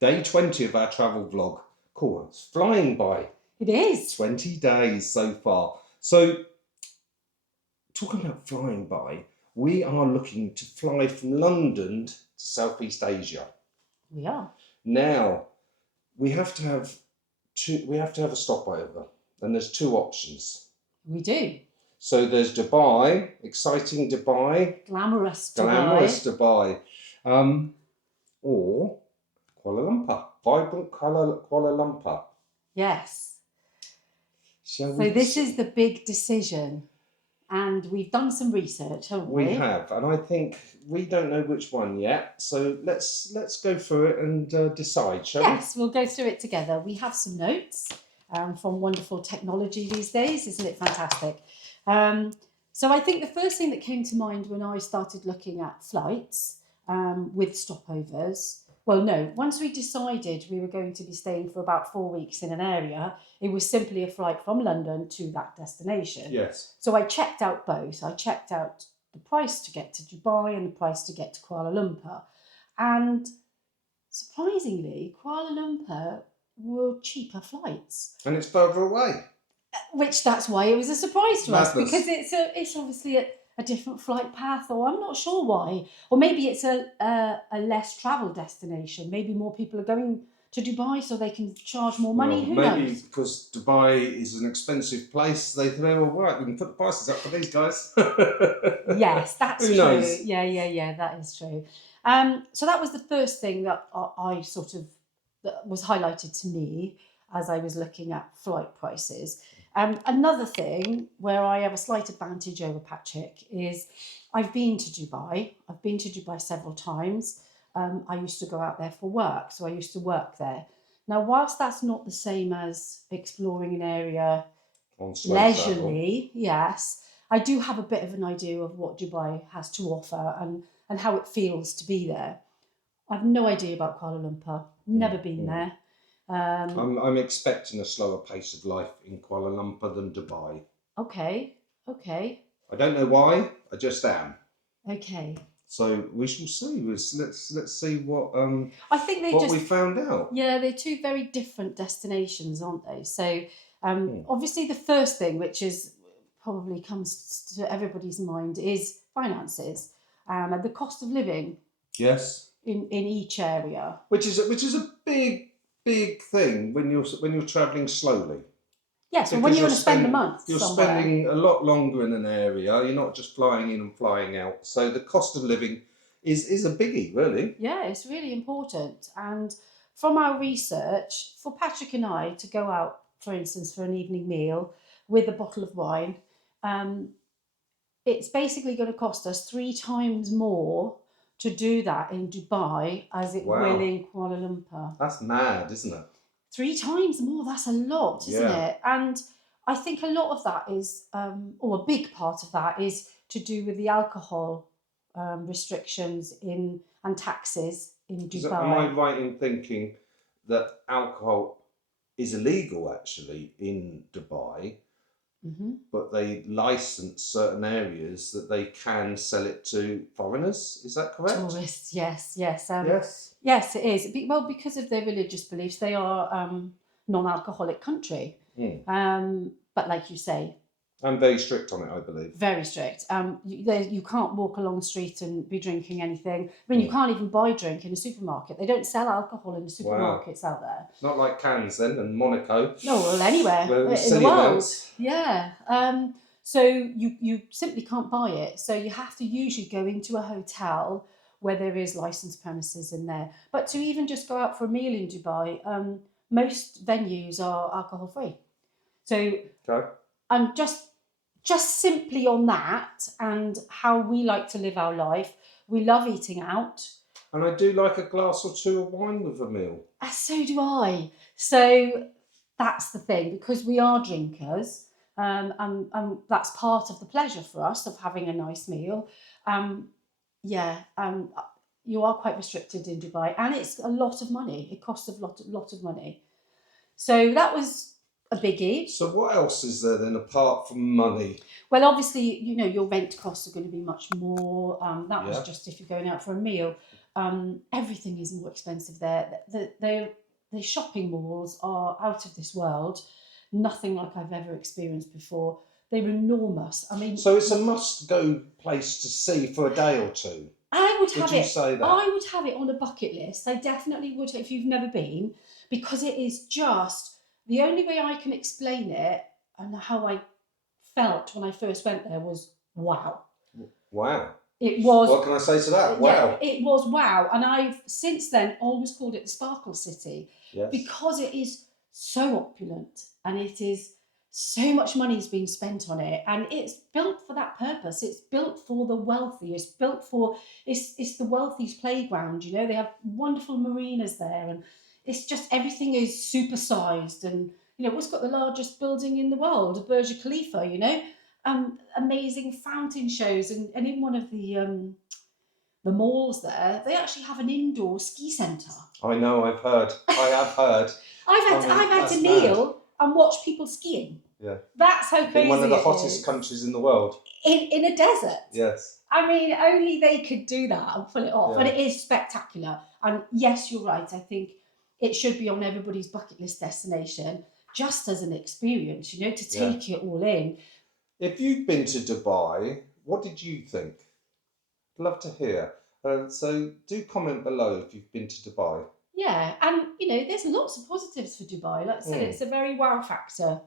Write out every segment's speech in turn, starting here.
Day 20 of our travel vlog. Cool, it's flying by. It is. 20 days so far. So, talking about flying by, we are looking to fly from London to Southeast Asia. We are. Now, we have to have a stopover, and there's two options. We do. So there's Dubai, exciting Dubai, Glamorous Dubai, or Kuala Lumpur, vibrant Kuala Lumpur. Yes. So this is the big decision, and we've done some research, haven't we? We have, and I think we don't know which one yet. So let's go through it and decide, shall we? Yes, we'll go through it together. We have some notes from wonderful technology these days, isn't it fantastic? So I think the first thing that came to mind when I started looking at flights with stopovers, well, no, once we decided we were going to be staying for about 4 weeks in an area, it was simply a flight from London to that destination. Yes. So I checked out both. I checked out the price to get to Dubai and the price to get to Kuala Lumpur. And surprisingly, Kuala Lumpur were cheaper flights. And it's further away. Which that's why it was a surprise to us, Madness. because it's obviously a different flight path, or I'm not sure why. Or maybe it's a less travelled destination. Maybe more people are going to Dubai so they can charge more money. Who knows? Maybe because Dubai is an expensive place, they think, well, right, we can put the prices up for these guys. Yes, that's Who true. knows? Yeah, that is true. So that was the first thing that I sort of that was highlighted to me as I was looking at flight prices. Another thing where I have a slight advantage over Patrick is I've been to Dubai. I've been to Dubai several times. I used to go out there for work, so I used to work there. Now, whilst that's not the same as exploring an area leisurely, yes, I do have a bit of an idea of what Dubai has to offer and how it feels to be there. I've no idea about Kuala Lumpur. Never been there. I'm expecting a slower pace of life in Kuala Lumpur than Dubai. Okay. I don't know why. I just am. Okay. So we shall see. Let's see what I think we found out. Yeah, they're two very different destinations, aren't they? So obviously the first thing, which is probably comes to everybody's mind, is finances and the cost of living. Yes. In each area. Which is a big thing when you're travelling slowly. Yes, well, when you want to spend a month you're somewhere. Spending a lot longer in an area. You're not just flying in and flying out. So the cost of living is a biggie, really. Yeah, it's really important. And from our research, for Patrick and I to go out, for instance, for an evening meal with a bottle of wine, it's basically going to cost us 3 times more to do that in Dubai as it will in Kuala Lumpur. That's mad, isn't it? 3 times more, that's a lot, isn't it? And I think a lot of that is, or a big part of that is to do with the alcohol restrictions and taxes in Dubai. Am I right in thinking that alcohol is illegal actually in Dubai? Mm-hmm. But they license certain areas that they can sell it to foreigners. Is that correct? Tourists, yes. Yes, it is. Well, because of their religious beliefs, they are non-alcoholic country. But like you say, and very strict on it, I believe. Very strict. You can't walk along the street and be drinking anything. I mean, you can't even buy drink in a supermarket. They don't sell alcohol in the supermarkets out there. Not like Cannes then, and Monaco. No, well, anywhere in the world. Yeah. So you simply can't buy it. So you have to usually go into a hotel where there is licensed premises in there. But to even just go out for a meal in Dubai, most venues are alcohol free. So I'm just simply on that and how we like to live our life. We love eating out. And I do like a glass or two of wine with a meal. So do I. So that's the thing, because we are drinkers, and that's part of the pleasure for us of having a nice meal. You are quite restricted in Dubai, and it's a lot of money. It costs a lot of money. So that was a biggie. So what else is there then apart from money? Well, obviously, your rent costs are going to be much more. That was just if you're going out for a meal. Everything is more expensive there. The shopping malls are out of this world. Nothing like I've ever experienced before. They're enormous. I mean, So it's a must-go place to see for a day or two. Would you say that? I would have it on a bucket list. I definitely would if you've never been, because it is just the only way I can explain it and how I felt when I first went there was wow. Wow. It was. What can I say to that? Yeah, Wow. it was wow. And I've since then always called it the Sparkle City Yes. because it is so opulent and it is so much money's been spent on it, and it's built for that purpose. It's built for the wealthy. It's built for it's the wealthy's playground. You know, they have wonderful marinas there, and it's just everything is supersized. And you know, it's got the largest building in the world, Burj Khalifa. You know, amazing fountain shows, and in one of the malls there, they actually have an indoor ski centre. I know, I've heard. I have heard. I've had to kneel and watch people skiing. Yeah. That's how crazy. In one of the hottest countries in the world. In a desert. Yes. I mean, only they could do that and pull it off. Yeah. And it is spectacular. And yes, you're right. I think it should be on everybody's bucket list destination, just as an experience, you know, to take it all in. If you've been to Dubai, what did you think? Love to hear. So do comment below if you've been to Dubai. Yeah, and you know, there's lots of positives for Dubai. Like I said, it's a very wow factor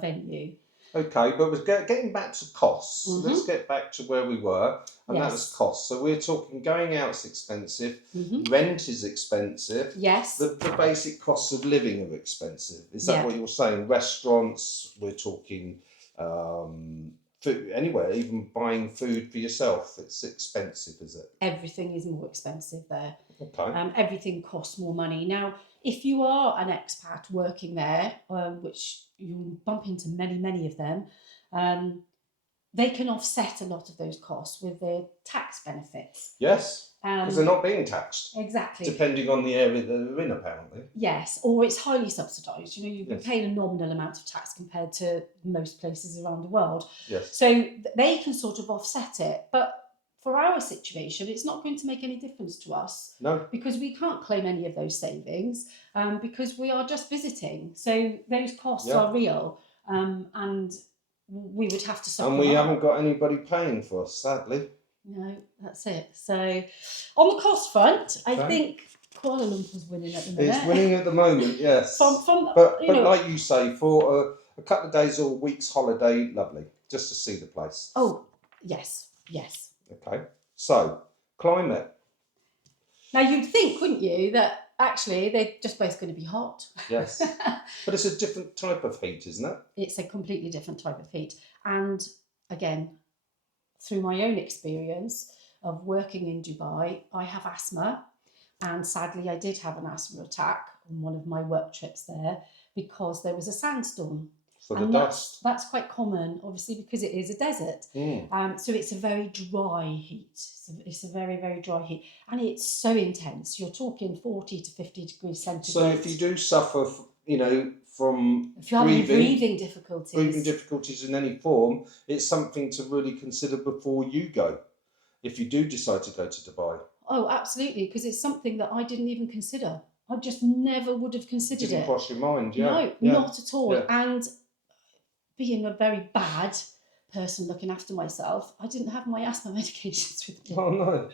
venue. Okay, but we're getting back to costs. Mm-hmm. Let's get back to where we were, and that was costs. So we're talking going out's expensive, rent is expensive. Yes. The basic costs of living are expensive. Is that what you're saying? Restaurants, we're talking food, anywhere, even buying food for yourself, it's expensive, is it? Everything is more expensive there. Okay. Everything costs more money. Now, if you are an expat working there, which you bump into many of them, they can offset a lot of those costs with their tax benefits. Yes, because they're not being taxed. Exactly. Depending on the area that they're in, apparently. Yes, or it's highly subsidised. You know, you've been paying a nominal amount of tax compared to most places around the world. Yes. So they can sort of offset it. But for our situation, it's not going to make any difference to us. No. Because we can't claim any of those savings because we are just visiting. So those costs are real. And we would have to suffer. And we haven't got anybody paying for us, sadly. No, that's it. So on the cost front, I think Kuala Lumpur's winning at the minute. It's winning at the moment, yes. But like you say, for a couple of days or a week's holiday, lovely, just to see the place. Oh, yes. Okay, so climate. Now you'd think, wouldn't you, that actually they're just both going to be hot. Yes, but it's a different type of heat, isn't it? It's a completely different type of heat. And again, through my own experience of working in Dubai, I have asthma. And sadly, I did have an asthma attack on one of my work trips there because there was a sandstorm. For the dust. That's quite common, obviously, because it is a desert. So it's a very dry heat. It's a very, very dry heat. And it's so intense. You're talking 40 to 50 degrees centigrade. So if you do suffer, from if you're having breathing difficulties in any form, it's something to really consider before you go, if you do decide to go to Dubai. Oh, absolutely, because it's something that I didn't even consider. I just never would have considered it. Didn't cross your mind, No, not at all. And being a very bad person looking after myself, I didn't have my asthma medications with me. Oh, no.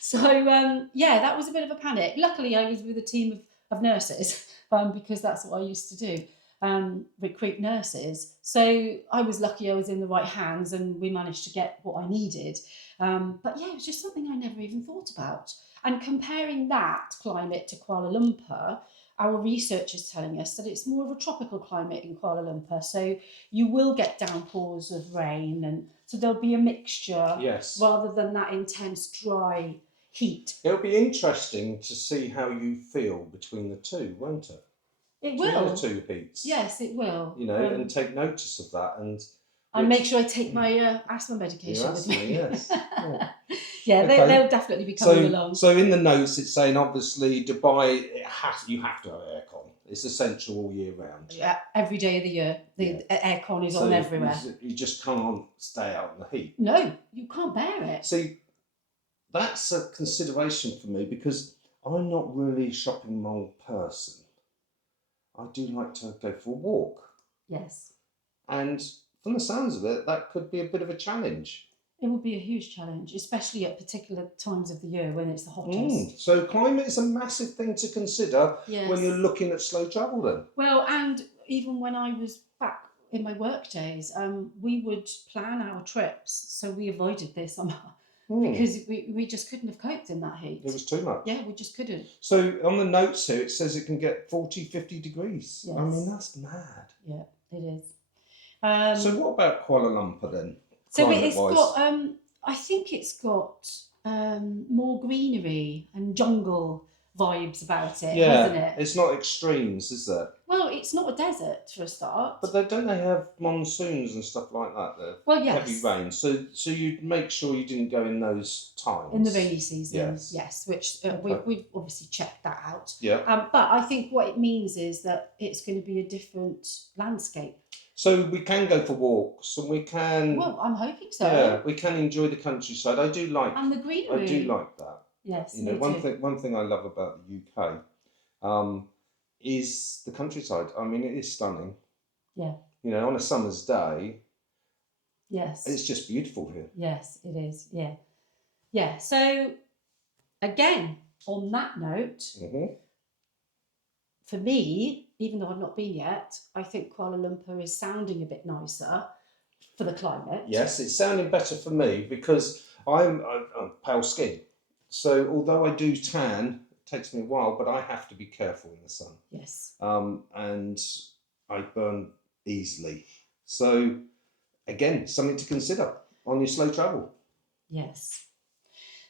So, that was a bit of a panic. Luckily, I was with a team of nurses because that's what I used to do, recruit nurses. So I was lucky I was in the right hands and we managed to get what I needed. But it was just something I never even thought about. And comparing that climate to Kuala Lumpur, our research is telling us that it's more of a tropical climate in Kuala Lumpur. So you will get downpours of rain, and so there'll be a mixture rather than that intense dry heat. It'll be interesting to see how you feel between the two, won't it? It will. The two heats. Yes, it will. And take notice of that and make sure I take my asthma medication with me. Yes. They'll definitely be coming along. So in the notes, it's saying obviously Dubai, you have to have aircon. It's essential all year round. Yeah, every day of the year, the aircon is on everywhere. You just can't stay out in the heat. No, you can't bear it. See, that's a consideration for me because I'm not really a shopping mall person. I do like to go for a walk. Yes. And from the sounds of it, that could be a bit of a challenge. It would be a huge challenge, especially at particular times of the year when it's the hottest. So climate is a massive thing to consider when you're Yes. looking at slow travel then. Well, and even when I was back in my work days, we would plan our trips so we avoided this somehow because we just couldn't have coped in that heat. It was too much. Yeah, we just couldn't. So on the notes here, it says it can get 40, 50 degrees. Yes. I mean, that's mad. Yeah, it is. So what about Kuala Lumpur then? So it's got, I think it's got more greenery and jungle vibes about it, hasn't it? It's not extremes, is there? Well, it's not a desert for a start. But don't they have monsoons and stuff like that there? Well, yes. Heavy rain. So you'd make sure you didn't go in those times. In the rainy season, yes, which we've obviously checked that out. Yeah. But I think what it means is that it's going to be a different landscape. So we can go for walks and we can... Well, I'm hoping so. Yeah, we can enjoy the countryside. I do like... And the greenery. I do like that. Yes, you know, one thing I love about the UK is the countryside. I mean, it is stunning. Yeah. You know, on a summer's day. Yes. It's just beautiful here. Yes, it is. Yeah. Yeah. So, again, on that note, for me, even though I've not been yet, I think Kuala Lumpur is sounding a bit nicer for the climate. Yes, it's sounding better for me because I'm pale skin. So although I do tan, it takes me a while, but I have to be careful in the sun. Yes. And I burn easily. So again, something to consider on your slow travel. Yes.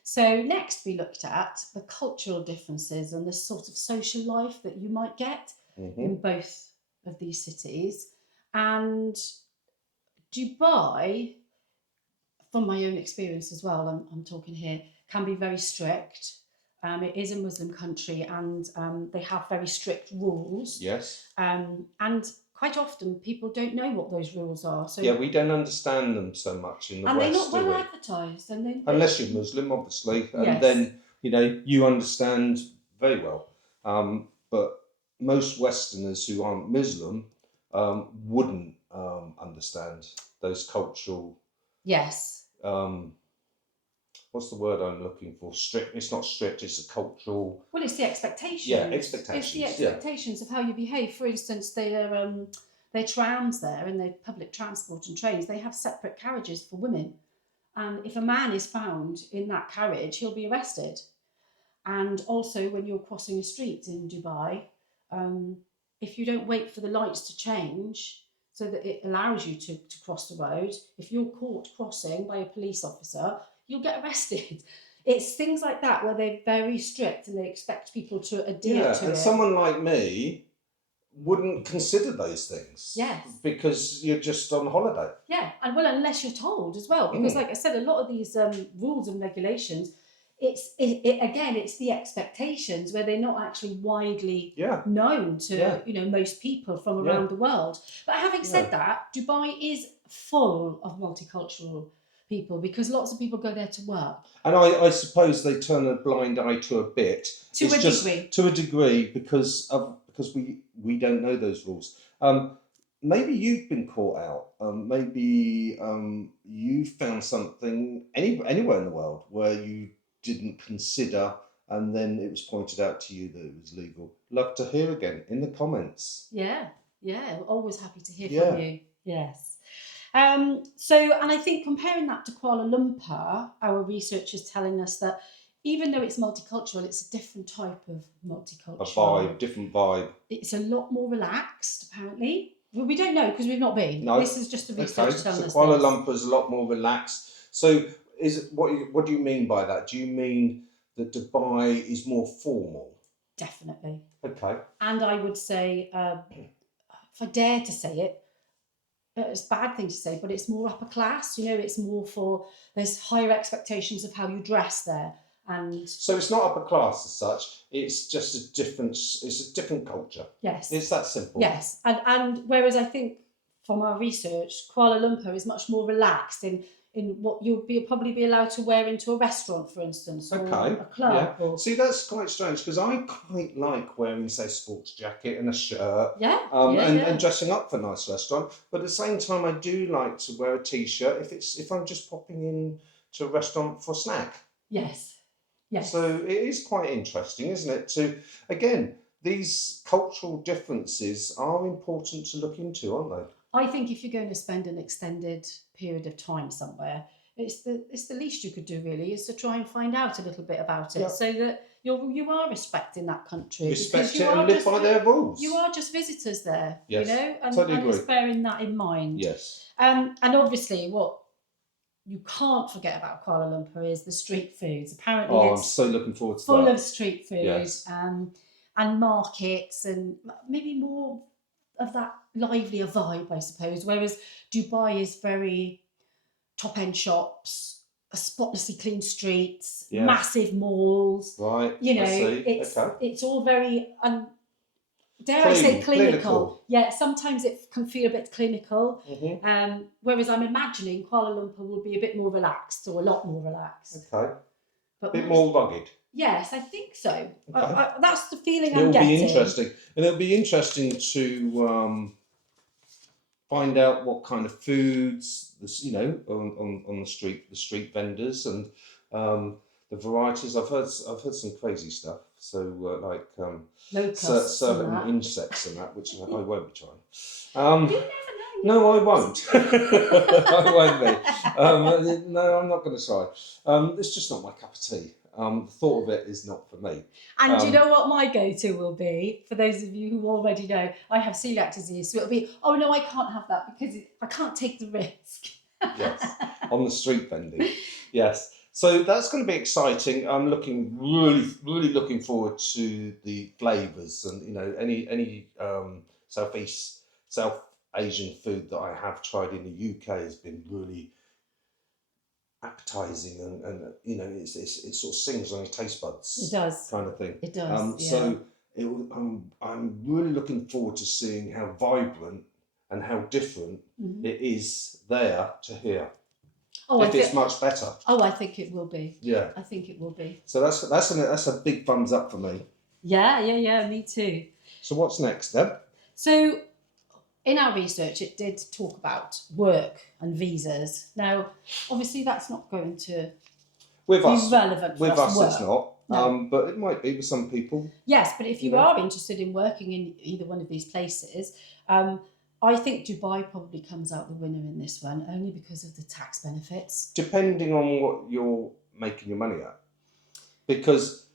So next we looked at the cultural differences and the sort of social life that you might get in both of these cities. And Dubai, from my own experience as well, I'm talking here, can be very strict. It is a Muslim country and they have very strict rules. Yes. And quite often people don't know what those rules are. So yeah, we don't understand them so much in the and West, they're not well do we? advertised. And unless you're Muslim, obviously, and yes. then you understand very well. But most Westerners who aren't Muslim wouldn't understand those cultural. Yes. What's the word I'm looking for? Strict. It's not strict. It's a cultural. Well, it's the expectations. Yeah, expectations. It's the expectations of how you behave. For instance, their trams there and their public transport and trains, they have separate carriages for women. And if a man is found in that carriage, he'll be arrested. And also, when you're crossing a street in Dubai, if you don't wait for the lights to change so that it allows you to cross the road, if you're caught crossing by a police officer, you'll get arrested. It's things like that where they're very strict and they expect people to adhere to it. And someone like me wouldn't consider those things. Yes. Because you're just on holiday. Yeah, and well, unless you're told as well. Because like I said, a lot of these rules and regulations, it's the expectations where they're not actually widely known to most people from around the world. But having said that, Dubai is full of multicultural people because lots of people go there to work. And I suppose they turn a blind eye to a bit. To a degree because we don't know those rules. Maybe you've been caught out. Maybe you found something anywhere in the world where you didn't consider and then it was pointed out to you that it was legal. Love to hear again in the comments. Yeah, always happy to hear from you. Yes. And I think comparing that to Kuala Lumpur, our research is telling us that even though it's multicultural, it's a different type of multicultural. Different vibe. It's a lot more relaxed, apparently. Well, we don't know because we've not been. No. This is just the research telling us. Kuala Lumpur's a lot more relaxed. So, what do you mean by that? Do you mean that Dubai is more formal? Definitely. Okay. And I would say, if I dare to say it, it's a bad thing to say, but it's more upper class. It's more there's higher expectations of how you dress there. And so it's not upper class as such. It's just it's a different culture. Yes. It's that simple. Yes. And whereas I think from our research, Kuala Lumpur is much more relaxed in in what you'll probably be allowed to wear into a restaurant, for instance, or Okay. a club. Yeah. Or See, that's quite strange because I quite like wearing, say, a sports jacket and a shirt. yeah, yeah, And dressing up for a nice restaurant. But at the same time, I do like to wear a t-shirt if I'm just popping in to a restaurant for a snack. yes, yes. So it is quite interesting, isn't it? Again, these cultural differences are important to look into, aren't they? I think if you're going to spend an extended period of time somewhere, it's the least you could do really is to try and find out a little bit about it, Yeah. so that you are respecting that country. Respect because it and live by their rules. You are just visitors there, Yes, and, totally and it's agree. bearing that in mind. Yes. And obviously, what you can't forget about Kuala Lumpur is the street foods. Apparently, I'm so looking forward to full that. of street food, Yes. and markets, and maybe more of that livelier vibe, I suppose. Whereas Dubai is very top-end shops, spotlessly clean streets, Yes. massive malls. Right. You know, I see. it's all very dare I say clinical. Yeah, sometimes it can feel a bit clinical. Mm-hmm. Whereas I'm imagining Kuala Lumpur will be a bit more relaxed, or a lot more relaxed. Okay. But a bit more rugged. Yes, I think so. Okay. That's the feeling I'm getting. It'll be interesting. And it'll be interesting to find out what kind of foods, on the street vendors, and the varieties. I've heard some crazy stuff. So like certain insects and that, which I won't be trying. You never know. No, I won't. I won't be. No, I'm not going to try. It's just not my cup of tea. The thought of it is not for me. And do you know what my go-to will be? For those of you who already know, I have celiac disease, so it'll be, oh no, I can't have that because I can't take the risk. Yes, on the street vending. Yes. So that's going to be exciting. I'm really looking forward to the flavours, and any South Asian food that I have tried in the UK has been really appetizing, and it sort of sings on your taste buds. It does, kind of thing. It does. Yeah. So I'm really looking forward to seeing how vibrant and how different it is there to here. It's much better. Oh, I think it will be. Yeah. I think it will be. So that's a big thumbs up for me. Yeah, me too. So what's next, Deb? So in our research, it did talk about work and visas. Now, obviously, that's not going to be relevant for us. With us, it's not. No. But it might be with some people. Yes, but if you are interested in working in either one of these places, I think Dubai probably comes out the winner in this one, only because of the tax benefits. Depending on what you're making your money at. Because...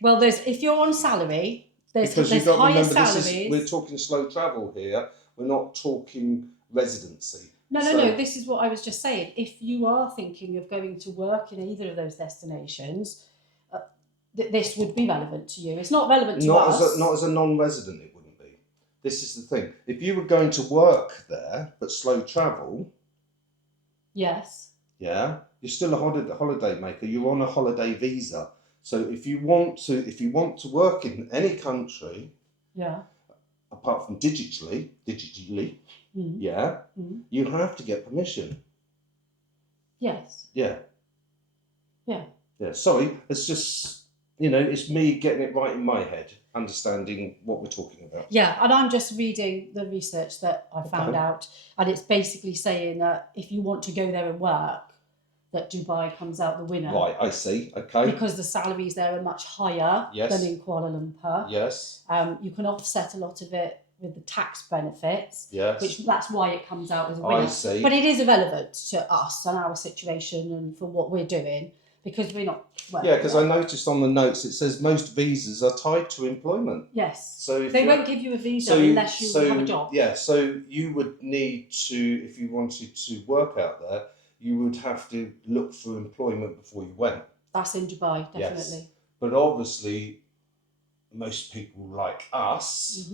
Well, if you're on salary, there's higher salaries. We're talking slow travel here. We're not talking residency. No. This is what I was just saying. If you are thinking of going to work in either of those destinations, this would be relevant to you. It's not relevant to us. Not as a non-resident, it wouldn't be. This is the thing. If you were going to work there, but slow travel... Yes. Yeah, you're still a holiday maker. You're on a holiday visa. So if you want to work in any country... Yeah. Apart from digitally, you have to get permission. Yes. Yeah. Sorry, it's just, it's me getting it right in my head, understanding what we're talking about. Yeah, and I'm just reading the research that I found out, and it's basically saying that if you want to go there and work, that Dubai comes out the winner. Right, I see. Okay. Because the salaries there are much higher than in Kuala Lumpur. Yes. You can offset a lot of it with the tax benefits. Yes. That's why it comes out as a winner. I see. But it is irrelevant to us and our situation and for what we're doing, because we're not... because I noticed on the notes it says most visas are tied to employment. Yes. So they won't give you a visa unless you have a job. Yeah, so you would need to, if you wanted to work out there, you would have to look for employment before you went. That's in Dubai, definitely. Yes. But obviously, most people like us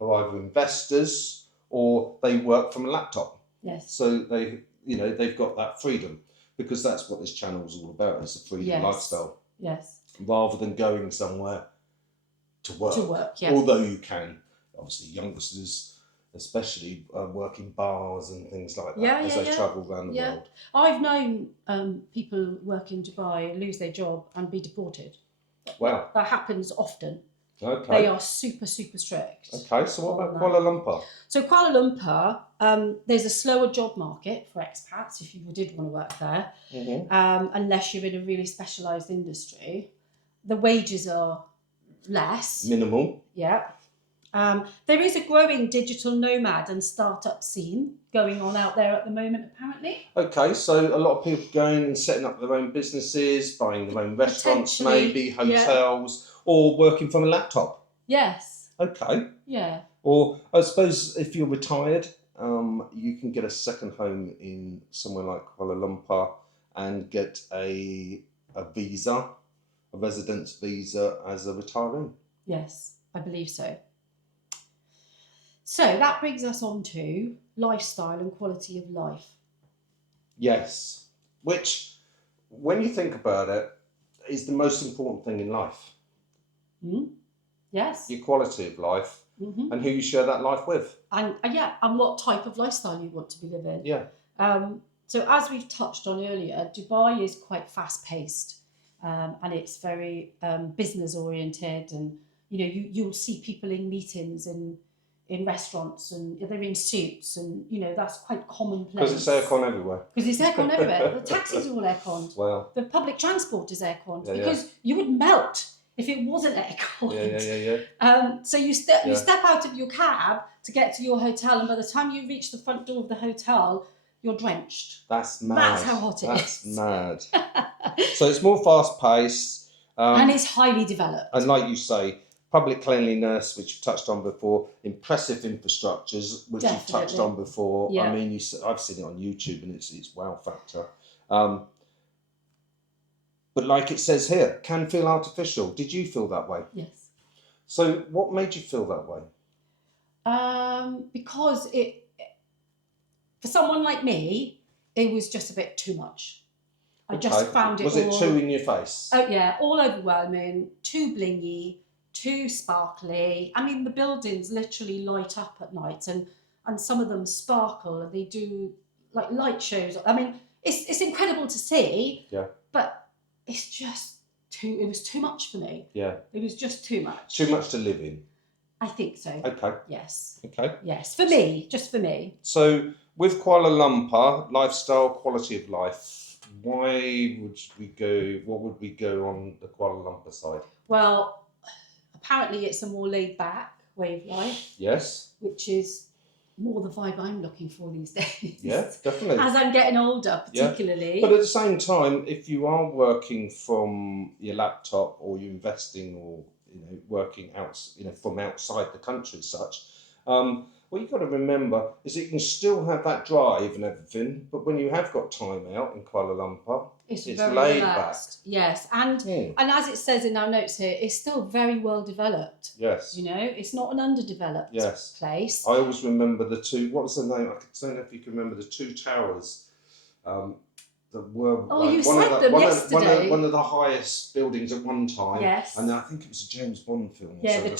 are either investors or they work from a laptop. Yes. So they've got that freedom, because that's what this channel is all about, is the freedom lifestyle. Yes. Rather than going somewhere to work. To work, yeah. Although you can, obviously youngsters especially work in bars and things like that Yeah, as yeah, they yeah. travel around the Yeah. world. I've known people work in Dubai lose their job and be deported. Wow. That happens often. Okay. They are super, super strict. Okay, so what on about that. Kuala Lumpur? So Kuala Lumpur, there's a slower job market for expats if you did want to work there, unless you're in a really specialised industry. The wages are less. Minimal. Yeah. There is a growing digital nomad and startup scene going on out there at the moment, apparently. Okay, so a lot of people going and setting up their own businesses, buying their own restaurants, maybe hotels, or working from a laptop. Yes. Okay. Yeah. Or I suppose if you're retired, you can get a second home in somewhere like Kuala Lumpur and get a visa, a residence visa as a retiree. Yes, I believe so. So that brings us on to lifestyle and quality of life. Yes, which, when you think about it, is the most important thing in life. Yes. Your quality of life and who you share that life with. And and what type of lifestyle you want to be living. Yeah. So as we've touched on earlier, Dubai is quite fast paced, and it's very business oriented, and you'll see people in meetings in restaurants and they're in suits, and that's quite commonplace. Because it's aircon everywhere. Because it's aircon everywhere. The taxis are all aircon. Well. The public transport is aircon because you would melt if it wasn't aircon. Yeah. So you step out of your cab to get to your hotel, and by the time you reach the front door of the hotel, you're drenched. That's mad. That's how hot it is. That's mad. So it's more fast paced. And it's highly developed. And like you say, public cleanliness, which you've touched on before, impressive infrastructures, which you've touched on before. Yeah. I mean, I've seen it on YouTube and it's wow factor. But like it says here, can feel artificial. Did you feel that way? Yes. So what made you feel that way? Because for someone like me, it was just a bit too much. I just found it Was it too in your face? Oh yeah, all overwhelming, too blingy, too sparkly. I mean, the buildings literally light up at night, and some of them sparkle, and they do like light shows. I mean, it's incredible to see. Yeah. But it's just it was too much for me. Yeah. It was just too much. Too much to live in. I think so. Okay. Yes. Okay. Yes, for me, just for me. So with Kuala Lumpur, lifestyle, quality of life, why would we go? What would we go on the Kuala Lumpur side? Well, apparently it's a more laid back way of life. Yes. Which is more the vibe I'm looking for these days. Yeah, definitely. As I'm getting older, particularly. Yeah. But at the same time, if you are working from your laptop, or you're investing, or working out, from outside the country as such, what you've got to remember is that you can still have that drive and everything, but when you have got time out in Kuala Lumpur, it's very laid relaxed. Back. Yes, and as it says in our notes here, it's still very well developed. Yes. It's not an underdeveloped place. I always remember the two, what was the name? I don't know if you can remember the two towers that were yesterday. One of the highest buildings at one time. Yes. And I think it was a James Bond film. Yeah, the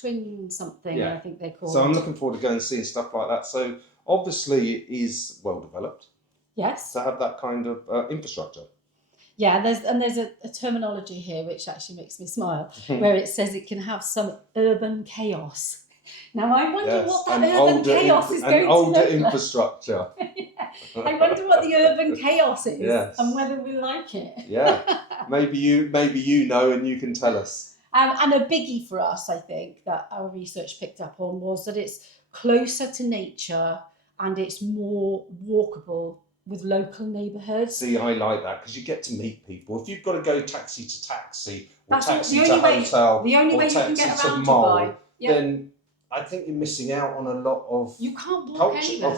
twin something, I think they're called. So I'm looking forward to going and seeing stuff like that. So obviously it is well developed. Yes. To have that kind of infrastructure. Yeah, there's a terminology here which actually makes me smile, where it says it can have some urban chaos. Now I wonder what that urban chaos is going to look like. Infrastructure. I wonder what the urban chaos is and whether we like it. Yeah, maybe you know and you can tell us. And a biggie for us, I think, that our research picked up on was that it's closer to nature and it's more walkable with local neighbourhoods. See, I like that because you get to meet people. If you've got to go taxi to taxi, or That's taxi to hotel, the only way you can get around Dubai, then I think you're missing out on a lot of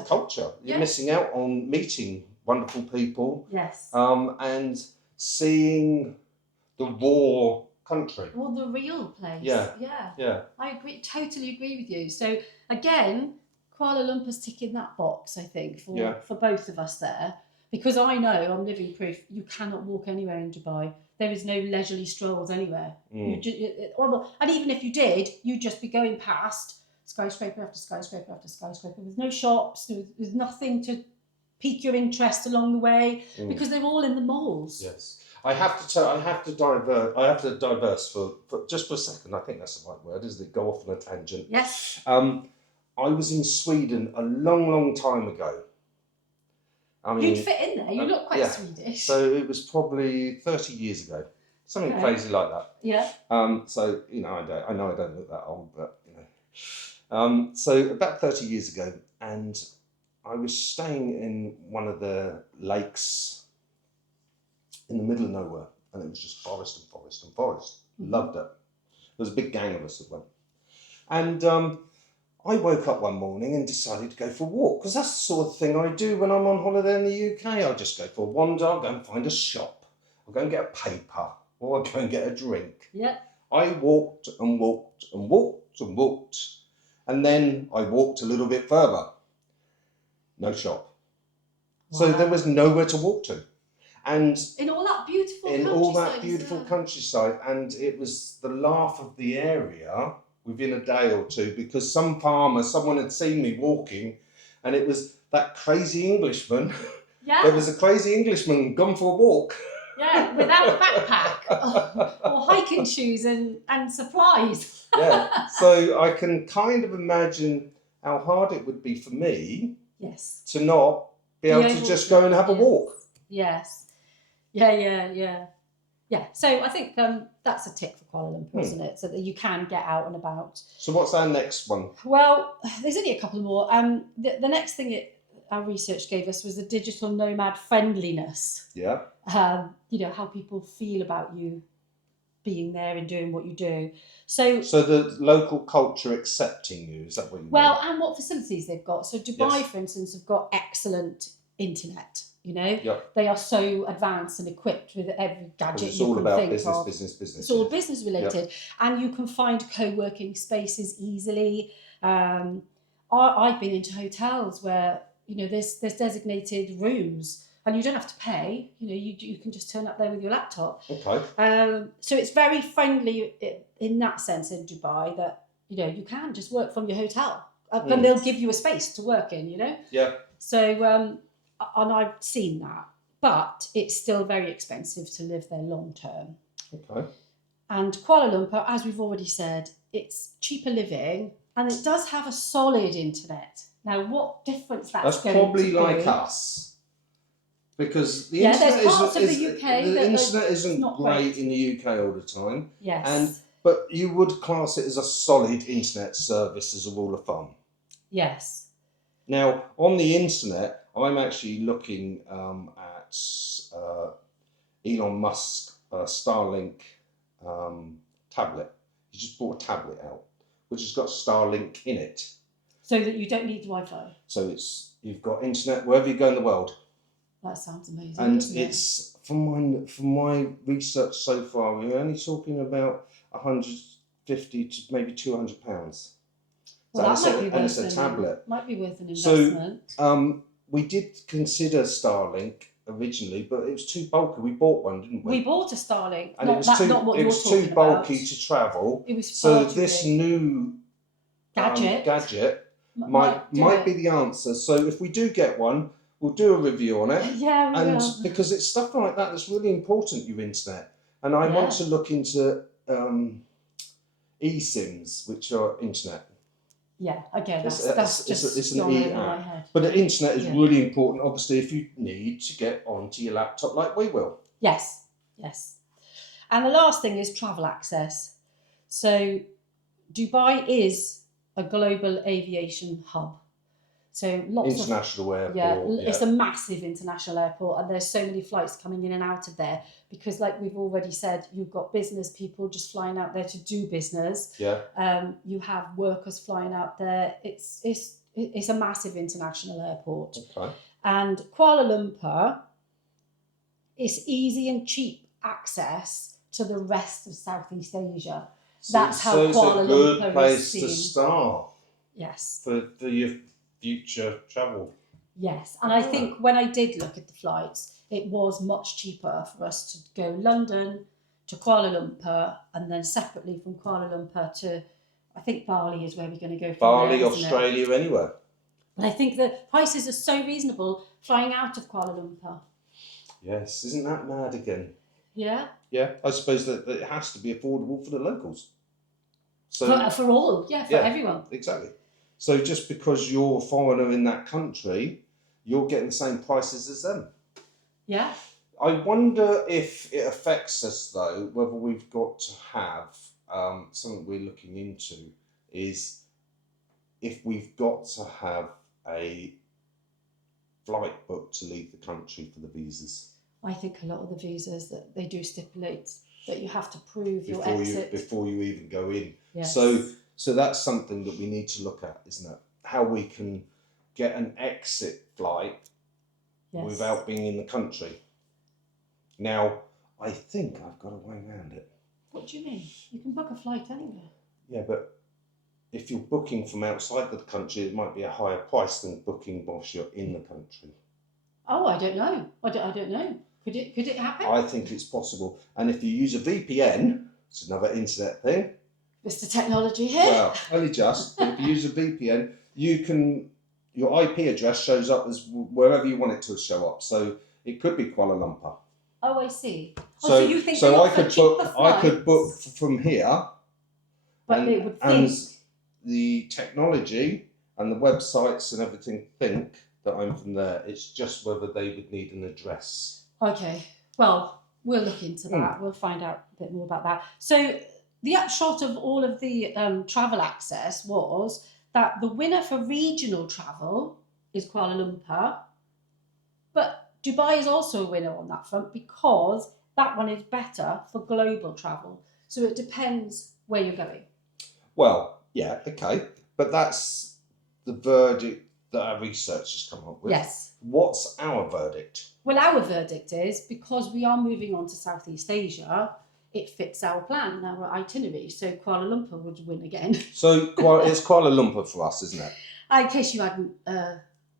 culture. You're missing out on meeting wonderful people. Yes. And seeing the raw country. Well, the real place. Yeah. I totally agree with you. So again, Kuala Lumpur's ticking that box, I think, for both of us there. Because I know, I'm living proof, you cannot walk anywhere in Dubai. There is no leisurely strolls anywhere. And even if you did, you'd just be going past skyscraper after skyscraper after skyscraper with no shops, there's nothing to pique your interest along the way because they're all in the malls. Yes. I have to diverse for just for a second. I think that's the right word, isn't it? Go off on a tangent. Yes. I was in Sweden a long, long time ago. I mean, you'd fit in there. You look quite Swedish. So it was probably 30 years ago, something crazy like that. Yeah. So I know I don't look that old, but so about 30 years ago, and I was staying in one of the lakes in the middle of nowhere, and it was just forest and forest and forest. Loved it. There was a big gang of us that went, and I woke up one morning and decided to go for a walk, because that's the sort of thing I do when I'm on holiday in the UK. I'll just go for a wander, I'll go and find a shop, I'll go and get a paper, or I'll go and get a drink. Yeah. I walked and walked and walked and walked, and then I walked a little bit further. No shop. Wow. So there was nowhere to walk to. And in all that beautiful countryside, and it was the laugh of the area within a day or two, because someone had seen me walking, and it was that crazy Englishman. Yeah. There was a crazy Englishman gone for a walk. Yeah, without a backpack or hiking shoes and supplies. Yeah, so I can kind of imagine how hard it would be for me. Yes. To not be able to just go and have a walk. Yes. Yeah. So I think that's a tick for Kuala Lumpur, isn't it? So that you can get out and about. So what's our next one? Well, there's only a couple more. The next thing our research gave us was the digital nomad friendliness. Yeah. How people feel about you being there and doing what you do. So the local culture accepting you, is that what you mean? Well, and what facilities they've got. So Dubai, for instance, have got excellent internet. Yep. They are so advanced and equipped with every gadget you can think of. It's all about business. It's all business related. Yep. And you can find co-working spaces easily. I've been into hotels where, there's designated rooms and you don't have to pay. You can just turn up there with your laptop. Okay. So it's very friendly in that sense in Dubai that, you can just work from your hotel. And they'll give you a space to work in, Yeah. So... and I've seen that, but it's still very expensive to live there long term. Okay. And Kuala Lumpur, as we've already said, it's cheaper living, and it does have a solid internet. Now, what difference that's going to be? That's probably like us, because the internet isn't great in the UK all the time. Yes. But you would class it as a solid internet service as a rule of thumb. Yes. Now, on the internet, I'm actually looking at Elon Musk Starlink tablet. He just brought a tablet out, which has got Starlink in it. So that you don't need Wi-Fi. So you've got internet wherever you go in the world. That sounds amazing. And it's from my research so far, we're only talking about 150 to maybe £200. Well, it's a tablet. Might be worth an investment. So we did consider Starlink originally, but it was too bulky. We bought one, didn't we? We bought a Starlink. And it was too bulky to travel. It was so this new gadget might be the answer. So if we do get one, we'll do a review on it. Yeah, we will. Because it's stuff like that that's really important, your internet. And I want to look into eSIMs, which are internet. Yeah, again, that's just an e-app. But the internet is really important, obviously, if you need to get onto your laptop like we will. Yes. And the last thing is travel access. So Dubai is a global aviation hub. So lots international airport. It's a massive international airport, and there's so many flights coming in and out of there because, like we've already said, you've got business people just flying out there to do business. Yeah. You have workers flying out there. It's a massive international airport. Okay. And Kuala Lumpur is easy and cheap access to the rest of Southeast Asia. That's how Kuala Lumpur is seen. It's a good place to start. Yes. For your future travel. Yes, and I think when I did look at the flights, it was much cheaper for us to go London to Kuala Lumpur and then separately from Kuala Lumpur to, I I think Bali is where we're going to go from Bali, there, isn't it? Australia, anywhere. But I think the prices are so reasonable flying out of Kuala Lumpur. Yes, isn't that mad again? Yeah. Yeah, I suppose that it has to be affordable for the locals. So For all, yeah, for everyone. Exactly. So just because you're a foreigner in that country, you're getting the same prices as them. Yeah. I wonder if it affects us though, whether we've got to have something we're looking into is if we've got to have a flight booked to leave the country for the visas. I think a lot of the visas that they do stipulate that you have to prove your before exit before you even go in. Yes. So that's something that we need to look at, isn't it? How we can get an exit flight without being in the country. Now, I think I've got a way around it. What do you mean? You can book a flight anywhere. Yeah, but if you're booking from outside the country, it might be a higher price than booking whilst you're in the country. Oh, I don't know. I don't know. Could it happen? I think it's possible. And if you use a VPN, it's another internet thing. Mr. Technology here. Well, only just. But if you use a VPN, your IP address shows up as wherever you want it to show up. So it could be Kuala Lumpur. Oh, I see. So you think they offer cheaper flights? I could book from here. But they would think. And the technology and the websites and everything think that I'm from there. It's just whether they would need an address. Okay. Well, we'll look into that. We'll find out a bit more about that. So the upshot of all of the travel access was that the winner for regional travel is Kuala Lumpur, but Dubai is also a winner on that front because that one is better for global travel. So it depends where you're going. Well, yeah, okay. But that's the verdict that our research has come up with. Yes. What's our verdict? Well, our verdict is because we are moving on to Southeast Asia, it fits our plan, our itinerary. So Kuala Lumpur would win again. So it's Kuala Lumpur for us, isn't it? In case you hadn't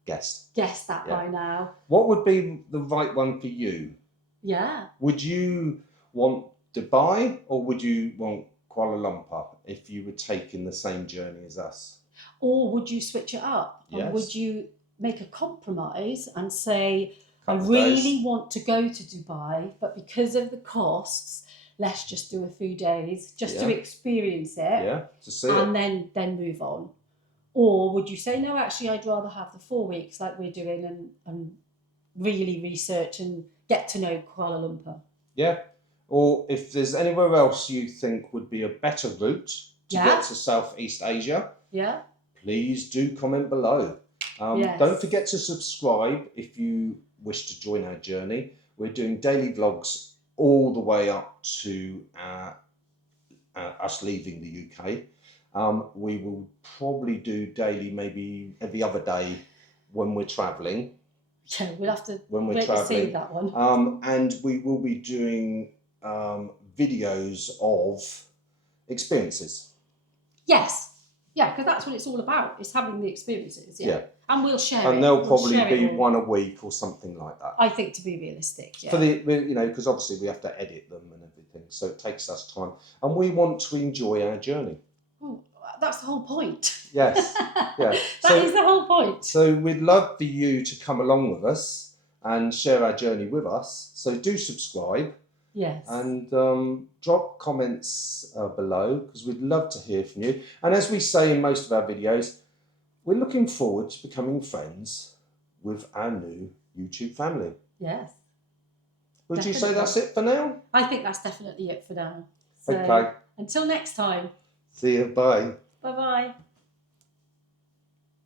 guessed that by now. What would be the right one for you? Yeah. Would you want Dubai or would you want Kuala Lumpur if you were taking the same journey as us? Or would you switch it up? Yes. And would you make a compromise and say, I really want to go to Dubai, but because of the costs, let's just do a few days just to experience it. Yeah, to see and then move on. Or would you say, no, actually, I'd rather have the 4 weeks like we're doing and really research and get to know Kuala Lumpur? Yeah. Or if there's anywhere else you think would be a better route to get to Southeast Asia, please do comment below. Don't forget to subscribe if you wish to join our journey. We're doing daily vlogs all the way up to us leaving the UK. We will probably do daily, maybe every other day when we're travelling. Yeah, we'll have to wait to see that one. And we will be doing videos of experiences. Yes. Yeah, because that's what it's all about. It's having the experiences. Yeah. And we'll share it. And there'll probably be one a week or something like that. I think to be realistic, yeah. For because obviously we have to edit them and everything, so it takes us time. And we want to enjoy our journey. Oh, that's the whole point. Yes. Yeah. That is the whole point. So we'd love for you to come along with us and share our journey with us. So do subscribe. Yes. And drop comments below because we'd love to hear from you. And as we say in most of our videos, we're looking forward to becoming friends with our new YouTube family. Yes. Would you say that's it for now? I think that's definitely it for now. So, okay. Until next time. See you. Bye. Bye-bye.